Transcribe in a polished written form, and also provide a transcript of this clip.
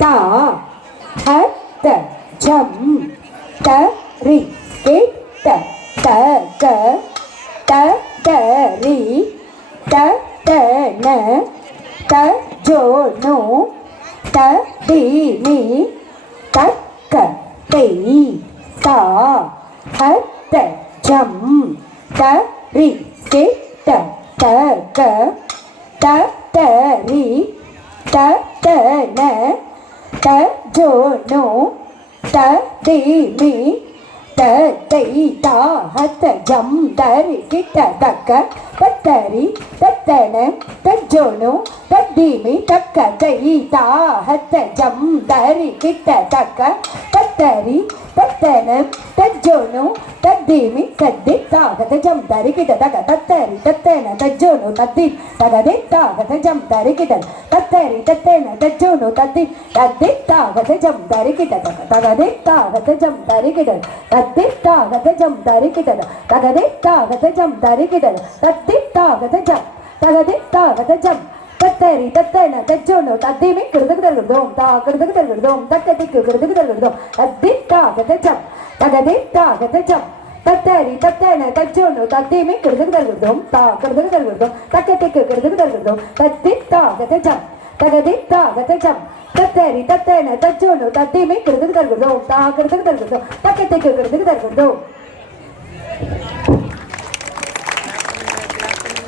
சா ஹ த ஜம் த ரி கி த த க த த ரி த த ந த ஜோ நு த தி மி த க தை சா ஹ த ஜம் த ரி கி த த க த த ரி த த ந த ஜோ நு த தி மி த தை தா ஹ த ஜம் த ரி கி த த க த த ரி த த ந த ஜோ நு த தி மி த க தை தா ஹ த ஜம் த ரி கி த த க த த ரி த த ந த ஜோ நு த தி மி த தி தா ஹ த ஜம் த ரி கி த த க த த ரி த த ந த ஜோ நு த தி த க தி தா ஹ த ஜம் த ரி கி த த த ரி த த ந த ஜோ நு த தி த தி தா ஹ த ஜம் த ரி கி த த க த க தி தா ஹ த ஜம் த ரி கி த த தி தா ஹ த ஜம் த ரி கி த த க தி தா ஹ த ஜம் த ரி கி த த தி தா ஹ த ஜம் த க தி தா ஹ த ஜம் தத்தரி தத்தன தஜ்ஜோனோ தத்திமி கிருதுக்கு தருகிறதோம் தா கிருதுக்கு தருகிறதோம் தக்கதிக்கு கிருதுக்கு தருகிறதோம் தத்தித்தா கதஜம் தகதித்தா கதஜம் தத்தரி தத்தன தஜ்ஜோனோ தத்திமி கிருதுக்கு தருகிறதோம் தா கிருதுக்கு தருகிறதோம் தக்கதிக்கு கிருதுக்கு தருகிறதோம் தத்தித்தா கதஜம் தகதித்தா கதஜம் தத்தரி தத்தன தஜ்ஜோனோ தத்திமி கிருதுக்கு தருகிறதோம் தா கிருதுக்கு தருகிறதோம் தக்கதிக்கு கிருதுக்கு தருகிறதோம்